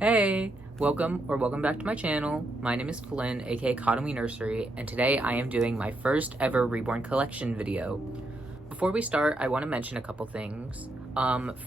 Hey, welcome back to my channel. My name is Flynn, aka Cotomy Nursery, and today I am doing my first ever Reborn collection video. Before we start, I want to mention a couple things.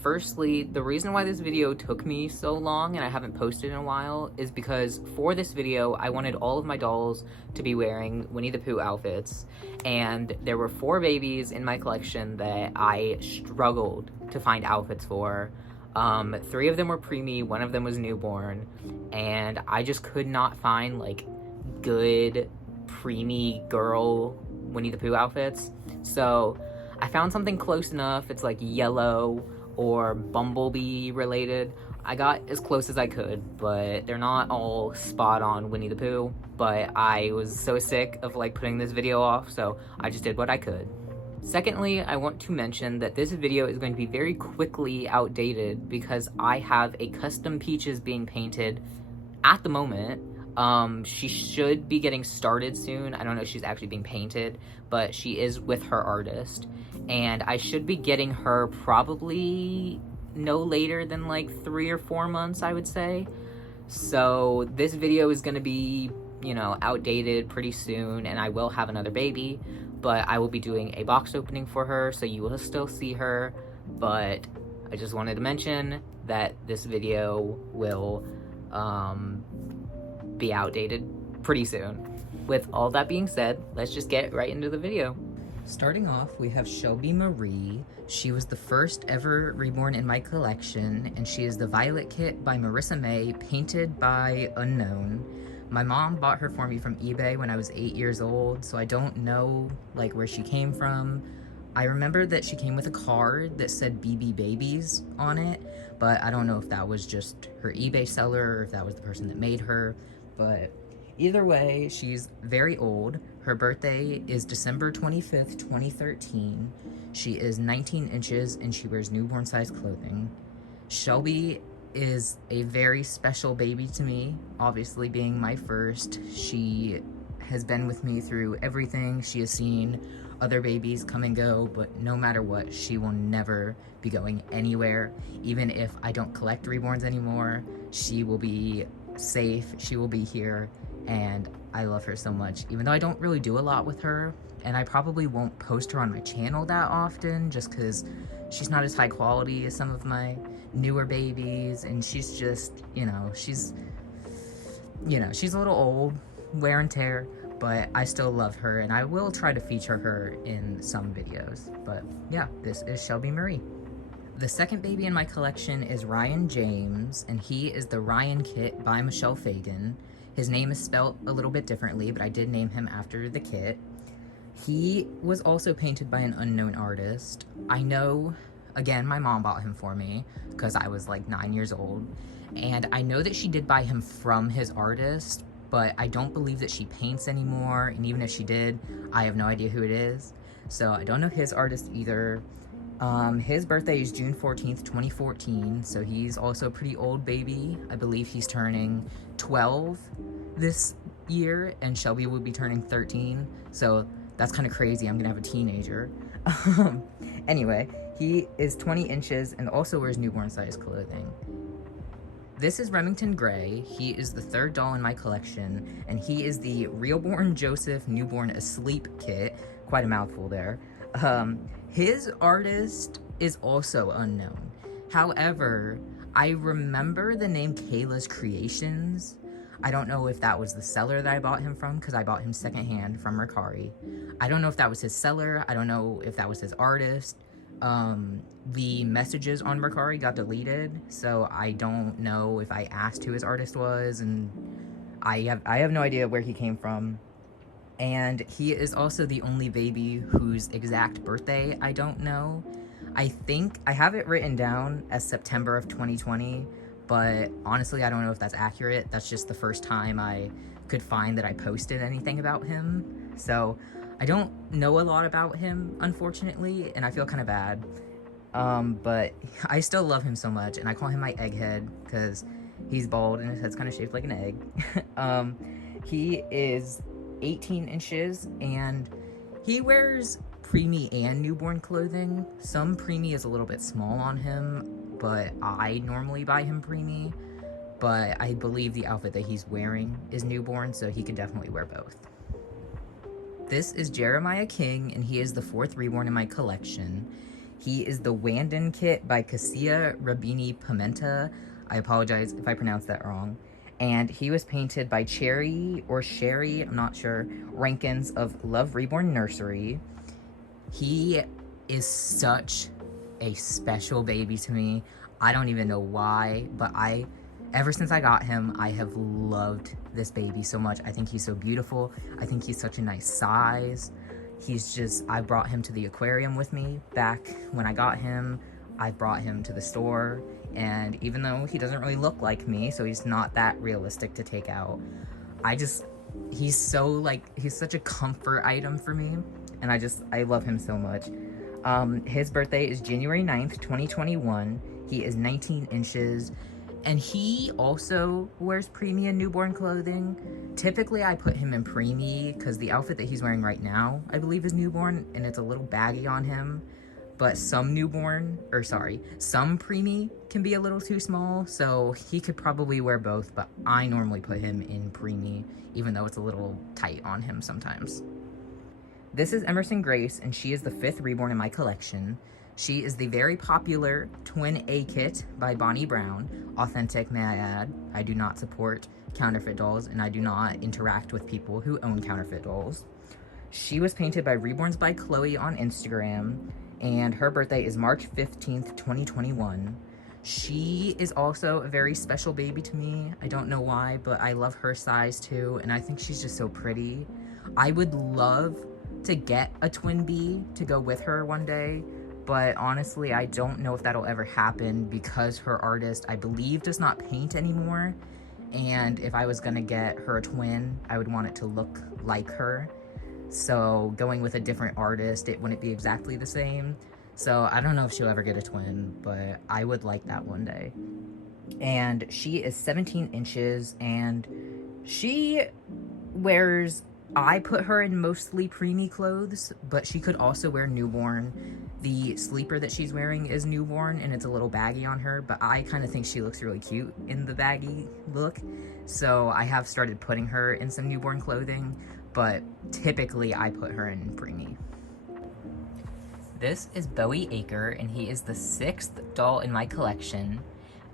Firstly, the reason why this video took me so long and I haven't posted in a while is because for this video, I wanted all of my dolls to be wearing Winnie the Pooh outfits, and there were 4 babies in my collection that I struggled to find outfits for. 3 of them were preemie, 1 of them was newborn, and I just could not find, like, good preemie girl Winnie the Pooh outfits. So I found something close enough. It's like yellow or bumblebee related. I got as close as I could, but they're not all spot on Winnie the Pooh. But I was so sick of like putting this video off, so I just did what I could. Secondly, I want to mention that this video is going to be very quickly outdated because I have a custom Peaches being painted at the moment. She should be getting started soon. I don't know if she's actually being painted, but she is with her artist. And I should be getting her probably no later than like 3 or 4 months, I would say. So this video is going to be, you know, outdated pretty soon, and I will have another baby. But I will be doing a box opening for her, so you will still see her. But I just wanted to mention that this video will be outdated pretty soon. With all that being said, let's just get right into the video. Starting off, we have Shelby Marie. She was the first ever reborn in my collection, and she is the Violet Kit by Marissa May, painted by Unknown. My mom bought her for me from eBay when I was 8 years old, so I don't know like where she came from. I remember that she came with a card that said BB Babies on it, but I don't know if that was just her eBay seller or if that was the person that made her. But either way, she's very old. Her birthday is December 25th, 2013. She is 19 inches and she wears newborn size clothing. Shelby is a very special baby to me, obviously being my first. She has been with me through everything. She has seen other babies come and go, but no matter what, she will never be going anywhere. Even if I don't collect reborns anymore, she will be safe, she will be here, and I love her so much. Even though I don't really do a lot with her, and I probably won't post her on my channel that often, just because she's not as high quality as some of my newer babies, and she's just, she's a little old, wear and tear, but I still love her, and I will try to feature her in some videos. But yeah, this is Shelby Marie. The second baby in my collection is Rian Jaymes, and he is the Rian Kit by Michelle Fagan. His name is spelt a little bit differently, but I did name him after the kit. He was also painted by an unknown artist. I know, again, my mom bought him for me because I was like 9 years old, and I know that she did buy him from his artist, but I don't believe that she paints anymore, and even if she did, I have no idea who it is, so I don't know his artist either. His birthday is June 14th, 2014, so he's also a pretty old baby. I believe he's turning 12 this year, and Shelby will be turning 13, so that's kind of crazy. I'm gonna have a teenager. Anyway, he is 20 inches and also wears newborn size clothing. This is Remington Grey. He is the 3rd doll in my collection, and he is the Reborn Joseph Newborn Asleep Kit. Quite a mouthful there. His artist is also unknown. However, I remember the name Kayla's Creations. I don't know if that was the seller that I bought him from, because I bought him secondhand from Mercari. I don't know if that was his seller. I don't know if that was his artist. The messages on Mercari got deleted, so I don't know if I asked who his artist was, and I have no idea where he came from. And he is also the only baby whose exact birthday I don't know. I think I have it written down as September of 2020, but honestly, I don't know if that's accurate. That's just the first time I could find that I posted anything about him. So I don't know a lot about him, unfortunately, and I feel kind of bad. But I still love him so much, and I call him my egghead because he's bald and his head's kind of shaped like an egg. He is 18 inches, and he wears preemie and newborn clothing. Some preemie is a little bit small on him, but I normally buy him preemie. but I believe the outfit that he's wearing is newborn, so he could definitely wear both. This is Jerramya King, and he is the 4th reborn in my collection. He is the Wandon kit by Cassia Rabini Pimenta. I apologize if I pronounced that wrong. And he was painted by Cherry, or Sherry, I'm not sure, Rankins of Love Reborn Nursery. He is such a special baby to me. I don't even know why, but ever since I got him, I have loved this baby so much. I think he's so beautiful. I think he's such a nice size. I brought him to the aquarium with me back when I got him. I brought him to the store, and even though he doesn't really look like me, so he's not that realistic to take out, he's such a comfort item for me, and I love him so much. His birthday is January 9th, 2021. He is 19 inches, and he also wears preemie and newborn clothing. Typically, I put him in preemie because the outfit that he's wearing right now, I believe, is newborn, and it's a little baggy on him. But some preemie can be a little too small, so he could probably wear both, but I normally put him in preemie, even though it's a little tight on him sometimes. This is Emmersyn Grace, and she is the 5th reborn in my collection. She is the very popular Twin A kit by Bonnie Brown. Authentic, may I add. I do not support counterfeit dolls, and I do not interact with people who own counterfeit dolls. She was painted by Reborns by Chloe on Instagram, and her birthday is March 15th, 2021. She is also a very special baby to me. I don't know why, but I love her size too, and I think she's just so pretty. I would love to get a twin B to go with her one day, but honestly, I don't know if that'll ever happen because her artist, I believe, does not paint anymore. And if I was gonna get her a twin, I would want it to look like her. So going with a different artist, it wouldn't be exactly the same. So I don't know if she'll ever get a twin, but I would like that one day. And she is 17 inches, and I put her in mostly preemie clothes, but she could also wear newborn. The sleeper that she's wearing is newborn, and it's a little baggy on her, but I kind of think she looks really cute in the baggy look. So I have started putting her in some newborn clothing, but typically I put her in preemie. This is Bowie Acre, and he is the 6th doll in my collection.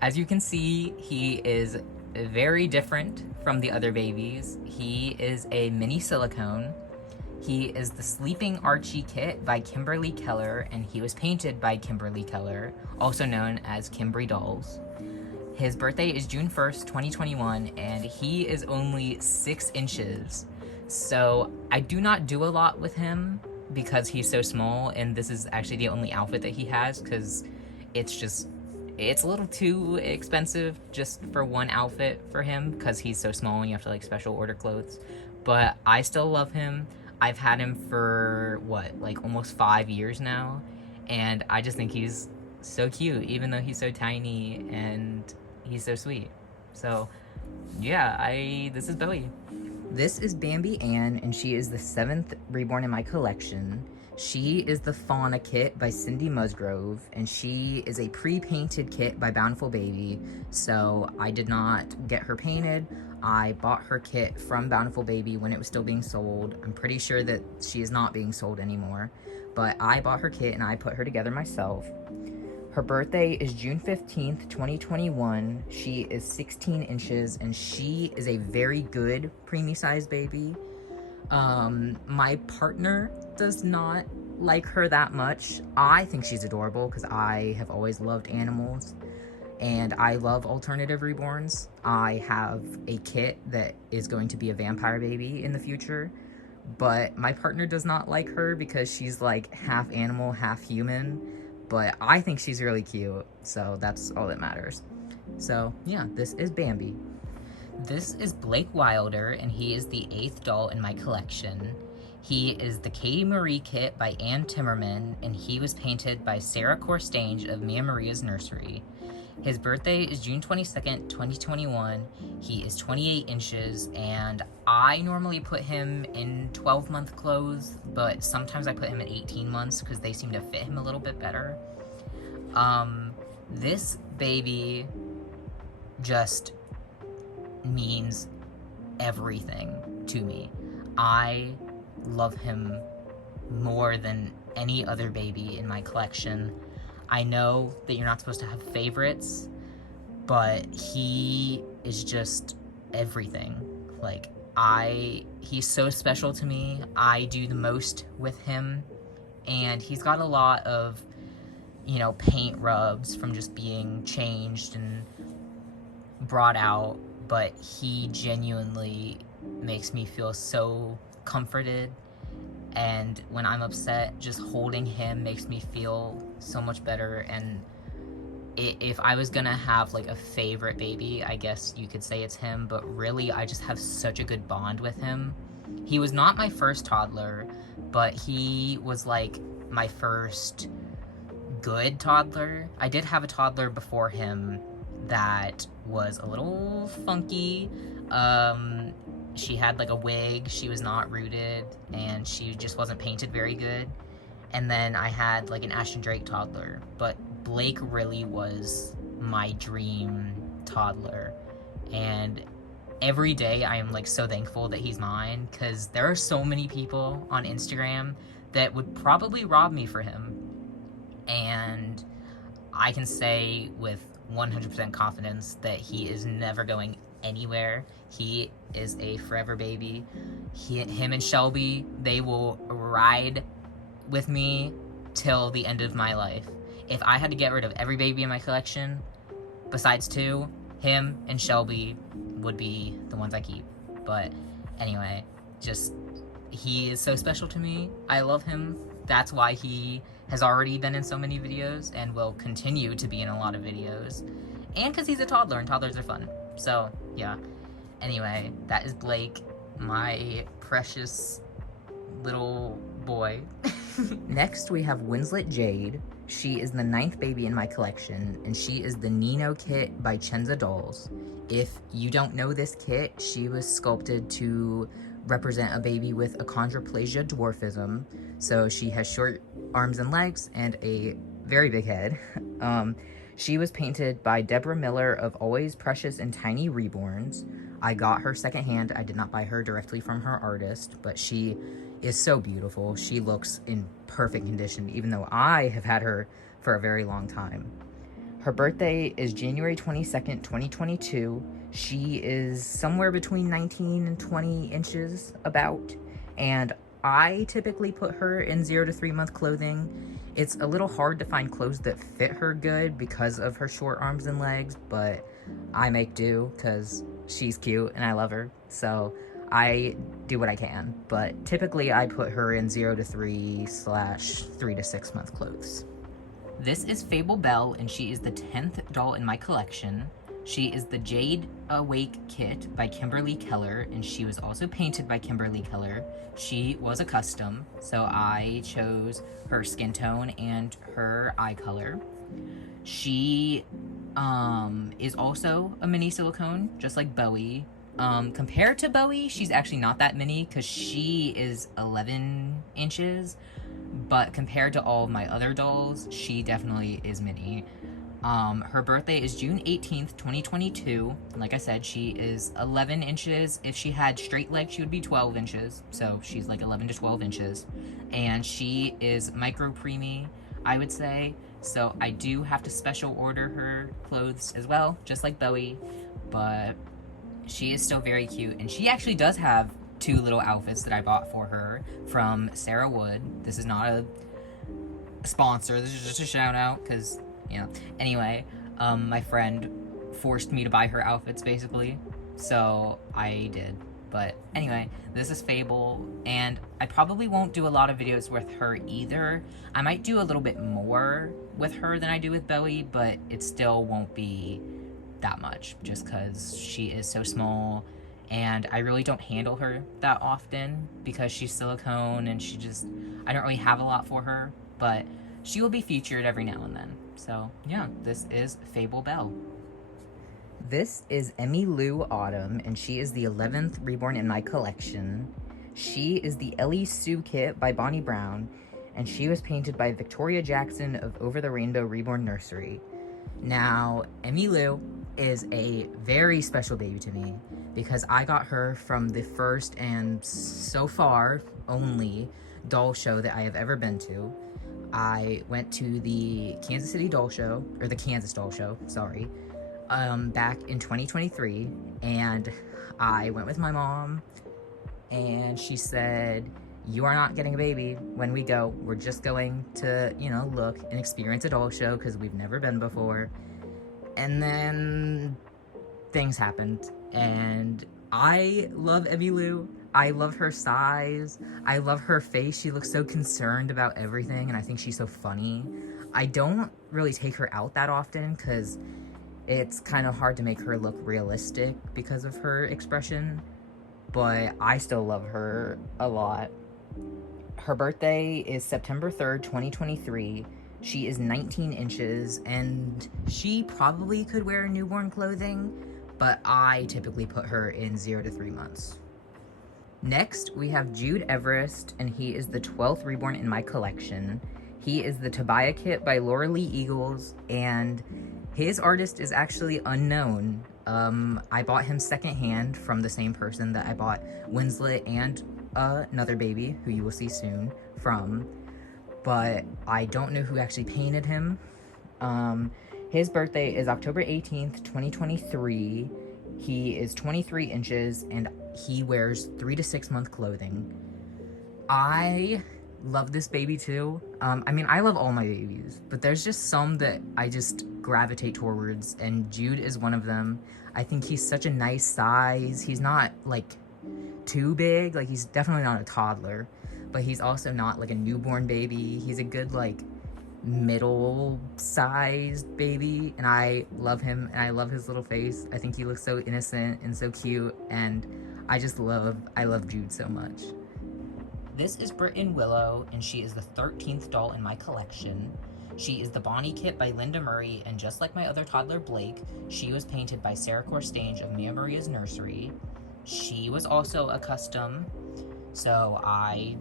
As you can see, he is very different from the other babies. He is a mini silicone. He is the Sleeping Archie kit by Kimberly Keller, and he was painted by Kimberly Keller, also known as Kimbry Dolls. His birthday is June 1st, 2021, and he is only 6 inches. So I do not do a lot with him because he's so small, and this is actually the only outfit that he has because it's a little too expensive just for one outfit for him because he's so small and you have to special order clothes. But I still love him. I've had him for almost 5 years now, and I just think he's so cute even though he's so tiny, and he's so sweet. So yeah, this is Bowie. This is Bambi Ann, and she is the 7th reborn in my collection. She is the Fauna kit by Cindy Musgrove, and she is a pre-painted kit by Bountiful Baby, so I did not get her painted. I bought her kit from Bountiful Baby when it was still being sold. I'm pretty sure that she is not being sold anymore, but I bought her kit and I put her together myself. Her birthday is June 15th, 2021. She is 16 inches, and she is a very good preemie size baby. My partner does not like her that much. I think she's adorable because I have always loved animals, and I love alternative reborns. I have a kit that is going to be a vampire baby in the future, but my partner does not like her because she's half animal, half human. But I think she's really cute, so that's all that matters. So yeah, this is Bambi. This is Blayke Wilder, and he is the 8th doll in my collection. He is the Katie Marie kit by Ann Timmerman, and he was painted by Sarah Corstange of Mia Maria's Nursery. His birthday is June 22nd, 2021. He is 28 inches, and I normally put him in 12-month clothes, but sometimes I put him in 18 months because they seem to fit him a little bit better. This baby just means everything to me. I love him more than any other baby in my collection. I know that you're not supposed to have favorites, but he is just everything. Like, he's so special to me. I do the most with him, and he's got a lot of, you know, paint rubs from just being changed and brought out, but he genuinely makes me feel so comforted, and when I'm upset, just holding him makes me feel so much better. And if I was gonna have like a favorite baby, I guess you could say it's him, but really I just have such a good bond with him. He was not my first toddler, but he was like my first good toddler. I did have a toddler before him that was a little funky. She had like a wig, she was not rooted, and she just wasn't painted very good. And then I had like an Ashton Drake toddler, but Blayke really was my dream toddler. And every day I am like so thankful that he's mine, because there are so many people on Instagram that would probably rob me for him. And I can say with 100% confidence that he is never going anywhere. He is a forever baby. Him and Shelby, they will ride with me till the end of my life. If I had to get rid of every baby in my collection, besides 2, him and Shelby would be the ones I keep. But anyway, just, he is so special to me. I love him. That's why he has already been in so many videos and will continue to be in a lot of videos. And because he's a toddler, and toddlers are fun. So, yeah. Anyway, that is Blayke, my precious little boy. Next, we have Winslet Jayde. She is the 9th baby in my collection, and she is the Nino kit by Chenza Dolls. If you don't know this kit, she was sculpted to represent a baby with achondroplasia dwarfism. So she has short arms and legs and a very big head. She was painted by Deborah Miller of Always Precious and Tiny Reborns. I got her secondhand. I did not buy her directly from her artist, but she is so beautiful. She looks in perfect condition, even though I have had her for a very long time. Her birthday is January 22nd, 2022. She is somewhere between 19 and 20 inches about, and I typically put her in 0 to 3 month clothing. It's a little hard to find clothes that fit her good because of her short arms and legs, but I make do because she's cute and I love her. So I do what I can, but typically I put her in 0 to 3/3 to 6 month clothes. This is Fable Belle, and she is the 10th doll in my collection. She is the Jade Awake kit by Kimberly Keller, and she was also painted by Kimberly Keller. She was a custom, so I chose her skin tone and her eye color. She is also a mini silicone, just like Bowie. Compared to Bowie, she's actually not that mini because she is 11 inches, but compared to all of my other dolls, she definitely is mini. Her birthday is June 18th, 2022. Like I said, she is 11 inches. If she had straight legs, she would be 12 inches. So she's like 11 to 12 inches. And she is micro preemie, I would say. So I do have to special order her clothes as well, just like Bowie. But she is still very cute. And she actually does have 2 little outfits that I bought for her from Sarah Wood. This is not a sponsor. This is just a shout out because, you know. Anyway, my friend forced me to buy her outfits basically. So I did. But anyway, this is Fable, and I probably won't do a lot of videos with her either. I might do a little bit more with her than I do with Bowie, but it still won't be that much just because she is so small, and I really don't handle her that often because she's silicone and I don't really have a lot for her, but she will be featured every now and then. So yeah, this is Fable Belle. This is Emmylou Autumn, and she is the 11th reborn in my collection. She is the Ellie Sue kit by Bonnie Brown, and she was painted by Victoria Jackson of Over the Rainbow Reborn Nursery. Now, Emmylou is a very special baby to me because I got her from the first and so far only doll show that I have ever been to. I went to the Kansas City doll show, or the Kansas doll show, sorry, back in 2023, and I went with my mom, and she said, you are not getting a baby when we go. We're just going to, you know, look and experience a doll show because we've never been before. And then things happened, and I love Emmylou. I love her size. I love her face. She looks so concerned about everything, and I think she's so funny. I don't really take her out that often because it's kind of hard to make her look realistic because of her expression, but I still love her a lot. Her birthday is September 3rd, 2023. She is 19 inches, and she probably could wear newborn clothing, but I typically put her in 0 to 3 months. Next, we have Jude Everest, and he is the 12th reborn in my collection. He is the Tobiah kit by Laura Lee Eagles, and his artist is actually unknown. I bought him secondhand from the same person that I bought Winslet and another baby, who you will see soon, from, but I don't know who actually painted him. His birthday is October 18th, 2023. He is 23 inches, and he wears 3 to 6 month clothing. I love this baby too. I mean, I love all my babies, but there's just some that I just gravitate towards, and Jude is one of them. I think he's such a nice size. He's not, like, too big. Like, he's definitely not a toddler, but he's also not, like, a newborn baby. He's a good, like, middle-sized baby, and I love him, and I love his little face. I think he looks so innocent and so cute, and I love Jude so much. This is Brittyn Willow, and she is the 13th doll in my collection. She is the Bonnie kit by Linda Murray, and just like my other toddler Blayke, she was painted by Sarah Corstange of Mia Maria's Nursery. She was also a custom, so I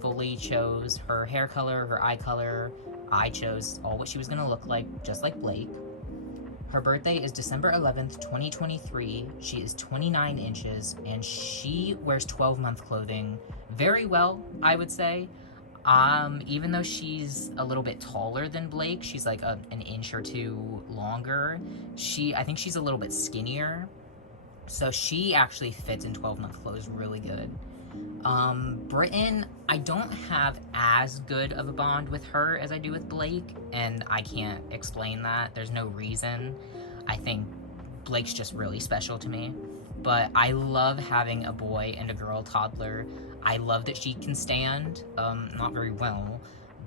fully chose her hair color, her eye color. I chose all what she was going to look like, just like Blayke. Her birthday is December 11th, 2023. She is 29 inches, and she wears 12-month clothing very well, I would say. Even though she's a little bit taller than Blayke, she's like an inch or two longer. I think she's a little bit skinnier, so she actually fits in 12-month clothes really good. Brittyn, I don't have as good of a bond with her as I do with Blayke, and I can't explain that. There's no reason. I think Blayke's just really special to me. But I love having a boy and a girl toddler. I love that she can stand, not very well,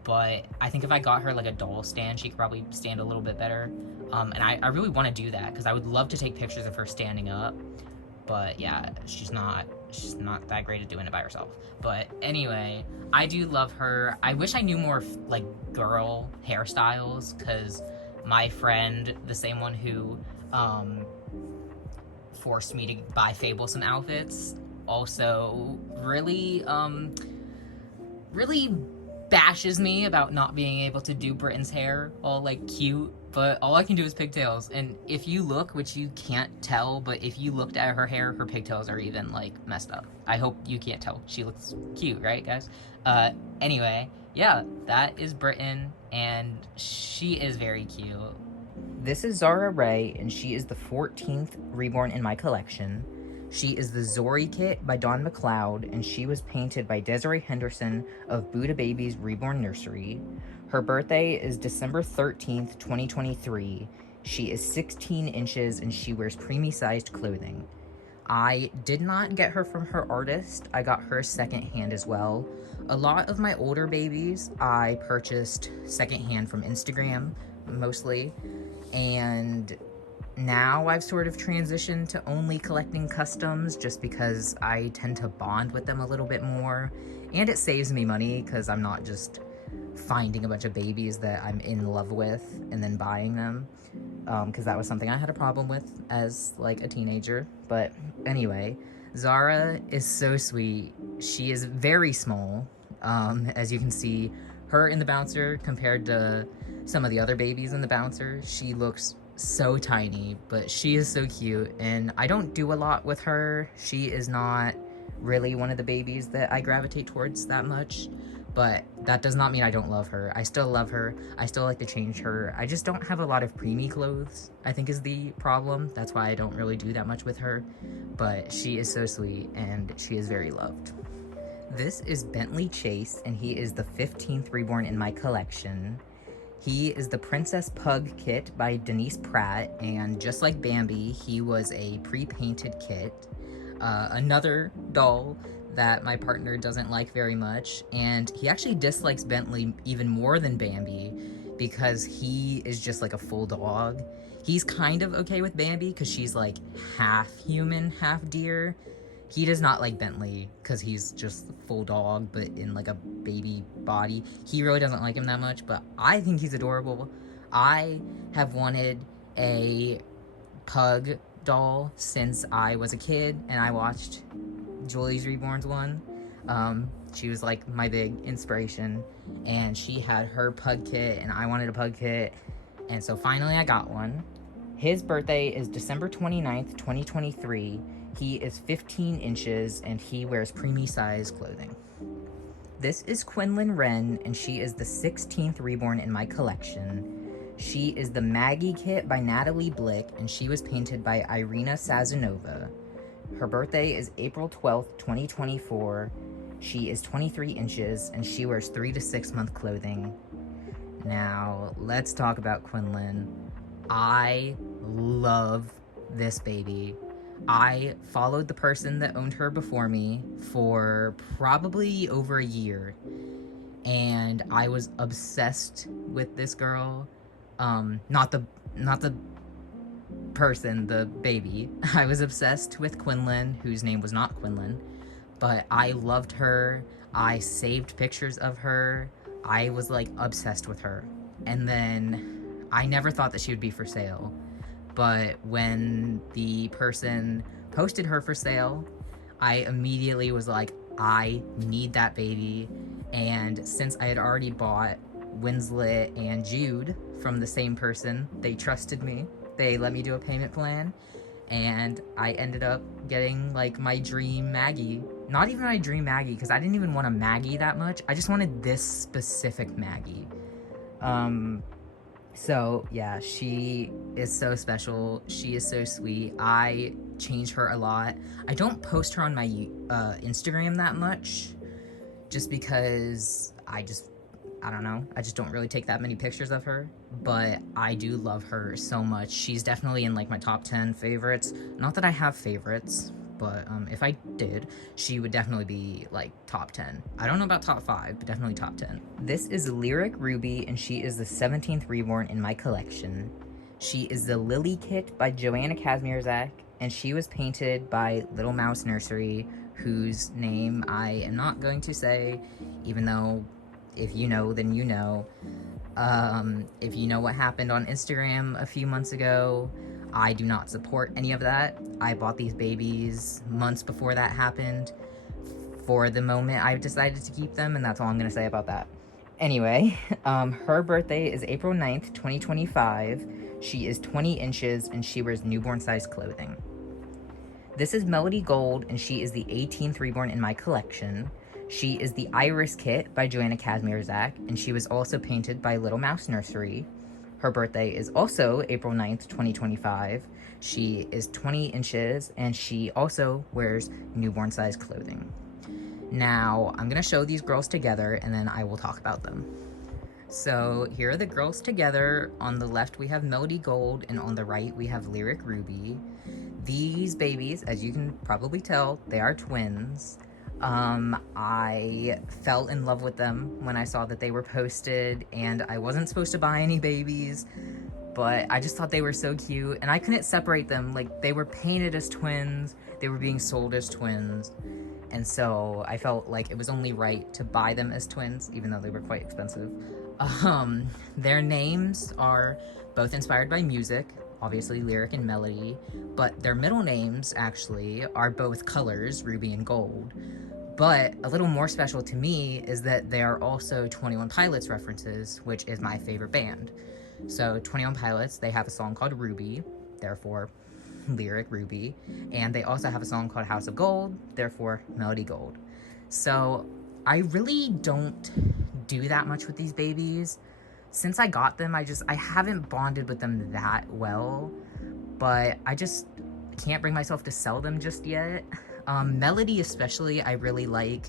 but I think if I got her like a doll stand, she could probably stand a little bit better. And I really want to do that because I would love to take pictures of her standing up. But yeah, she's not that great at doing it by herself. But anyway, I do love her. I wish I knew more like girl hairstyles, because my friend, the same one who forced me to buy Fable some outfits, also really bashes me about not being able to do Brittyn's hair all like cute, but all I can do is pigtails. And if you look, which you can't tell, but if you looked at her hair, her pigtails are even like messed up. I hope you can't tell. She looks cute, right guys? Anyway, yeah, that is Brittyn, and she is very cute. This is Zara Rae, and she is the 14th reborn in my collection. She is the Zori kit by Dawn McLeod, and she was painted by Desiree Henderson of Buddha Baby's Reborn Nursery. Her birthday is December 13th, 2023. She is 16 inches, and she wears preemie-sized clothing. I did not get her from her artist. I got her secondhand as well. A lot of my older babies I purchased secondhand from Instagram, mostly, and now I've sort of transitioned to only collecting customs just because I tend to bond with them a little bit more, and it saves me money because I'm not just finding a bunch of babies that I'm in love with and then buying them, because that was something I had a problem with as like a teenager. But anyway, Zara is so sweet. She is very small, as you can see her in the bouncer compared to some of the other babies in the bouncer. She looks so tiny, but she is so cute, and I don't do a lot with her. She is not really one of the babies that I gravitate towards that much, but that does not mean I don't love her. I still love her. I still like to change her. I just don't have a lot of preemie clothes, I think, is the problem. That's why I don't really do that much with her, but she is so sweet, and she is very loved. This is Bentley Chase, and he is the 15th reborn in my collection. He is the Princess Pug kit by Denise Pratt, and just like Bambi, he was a pre-painted kit. Another doll that my partner doesn't like very much, and he actually dislikes Bentley even more than Bambi because he is just like a full dog. He's kind of okay with Bambi because she's like half human, half deer. He does not like Bentley because he's just full dog, but in like a baby body. He really doesn't like him that much, but I think he's adorable. I have wanted a pug doll since I was a kid, and I watched Julie's Reborns one. She was like my big inspiration, and she had her pug kit, and I wanted a pug kit, and so finally I got one. His birthday is December 29th, 2023. He is 15 inches, and he wears preemie size clothing. This is Quinnlyn Wren, and she is the 16th reborn in my collection. She is the Maggie kit by Natalie Blayke, and she was painted by Irina Sazonova. Her birthday is April 12th, 2024. She is 23 inches, and she wears 3 to 6 month clothing. Now, let's talk about Quinnlyn. I love this baby. I followed the person that owned her before me for probably over a year, and I was obsessed with this girl. Not the person, the baby. I was obsessed with Quinnlyn, whose name was not Quinnlyn, but I loved her. I saved pictures of her. I was like obsessed with her. And then I never thought that she would be for sale. But when the person posted her for sale, I immediately was like, I need that baby. And since I had already bought Winslet and Jude from the same person, they trusted me. They let me do a payment plan, and I ended up getting like my dream Maggie. Not even my dream Maggie, because I didn't even want a Maggie that much. I just wanted this specific Maggie. So yeah, she is so special. She is so sweet. I change her a lot. I don't post her on my Instagram that much, just because I don't know. I just don't really take that many pictures of her, but I do love her so much. She's definitely in like my top 10 favorites. Not that I have favorites, but if I did, she would definitely be like top 10. I don't know about top 5, but definitely top 10. This is Lyrique Ruby, and she is the 17th reborn in my collection. She is the Lily kit by Joanna Kazmierzak, and she was painted by Little Mouse Nursery, whose name I am not going to say, even though if you know, then you know. If you know what happened on Instagram a few months ago, I do not support any of that. I bought these babies months before that happened. For the moment, I've decided to keep them, and that's all I'm going to say about that. Anyway, her birthday is April 9th, 2025. She is 20 inches, and she wears newborn-sized clothing. This is Melody Gold, and she is the 18th reborn in my collection. She is the Iris kit by Joanna Kazmierzak, and she was also painted by Little Mouse Nursery. Her birthday is also April 9th, 2025. She is 20 inches, and she also wears newborn-sized clothing. Now, I'm going to show these girls together, and then I will talk about them. So, here are the girls together. On the left, we have Melody Gold, and on the right, we have Lyrique Ruby. These babies, as you can probably tell, they are twins. I fell in love with them when I saw that they were posted, and I wasn't supposed to buy any babies, but I just thought they were so cute, and I couldn't separate them. Like, they were painted as twins, they were being sold as twins, and so I felt like it was only right to buy them as twins, even though they were quite expensive. Their names are both inspired by music, obviously Lyrique and Melody, but their middle names actually are both colors, Ruby and Gold. But a little more special to me is that they are also 21 Pilots references, which is my favorite band. So 21 Pilots, they have a song called Ruby, therefore Lyrique Ruby. And they also have a song called House of Gold, therefore Melody Gold. So I really don't do that much with these babies. Since I got them, I haven't bonded with them that well, but I just can't bring myself to sell them just yet. Melody especially, I really like.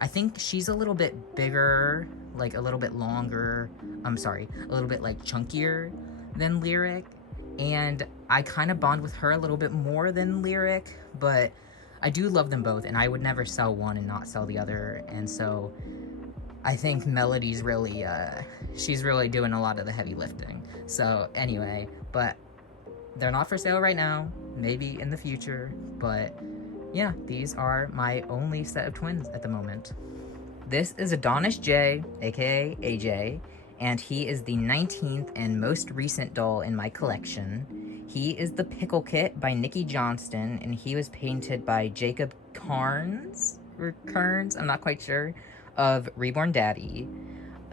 I think she's a little bit bigger, like a little bit longer, a little bit like chunkier than Lyrique, and I kind of bond with her a little bit more than Lyrique, but I do love them both, and I would never sell one and not sell the other, and so I think Melody's really, she's really doing a lot of the heavy lifting. So anyway, but they're not for sale right now, maybe in the future, but yeah, these are my only set of twins at the moment. This is Adonys Jay, aka AJ, and he is the 19th and most recent doll in my collection. He is the Pickle Kit by Nikki Johnston, and he was painted by Jacob Carnes, I'm not quite sure, of Reborn Daddy.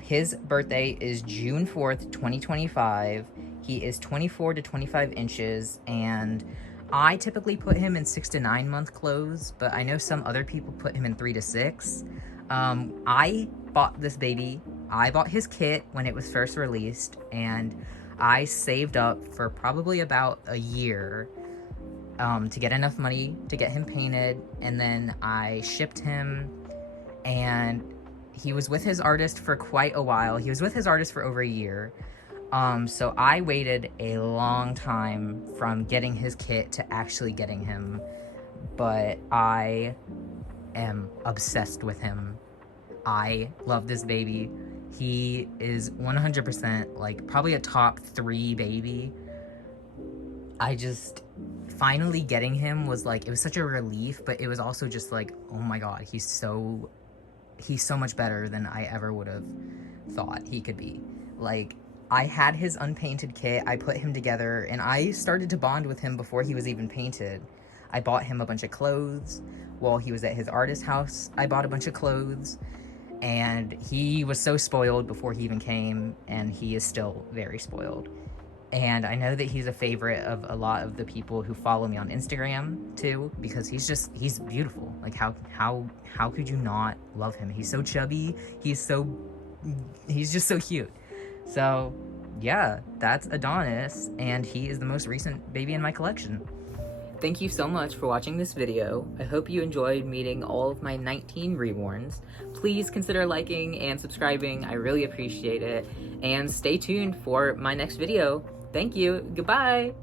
His birthday is June 4th, 2025. He is 24 to 25 inches, and I typically put him in 6 to 9 month clothes, but I know some other people put him in 3 to 6. I bought this baby. I bought his kit when it was first released, and I saved up for probably about a year to get enough money to get him painted, and then I shipped him, and he was with his artist for quite a while. He was with his artist for over a year. So I waited a long time from getting his kit to actually getting him, but I am obsessed with him. I love this baby. He is 100% like probably a top 3 baby. I just finally getting him was like, it was such a relief, but it was also just like, oh my god, he's so much better than I ever would have thought he could be. Like, I had his unpainted kit, I put him together, and I started to bond with him before he was even painted. I bought him a bunch of clothes. While he was at his artist house, I bought a bunch of clothes, and he was so spoiled before he even came, and he is still very spoiled. And I know that he's a favorite of a lot of the people who follow me on Instagram too, because he's beautiful. Like, how could you not love him? He's so chubby, he's just so cute. So yeah, that's Adonys, and he is the most recent baby in my collection. Thank you so much for watching this video. I hope you enjoyed meeting all of my 19 reborns. Please consider liking and subscribing, I really appreciate it. And stay tuned for my next video. Thank you, goodbye!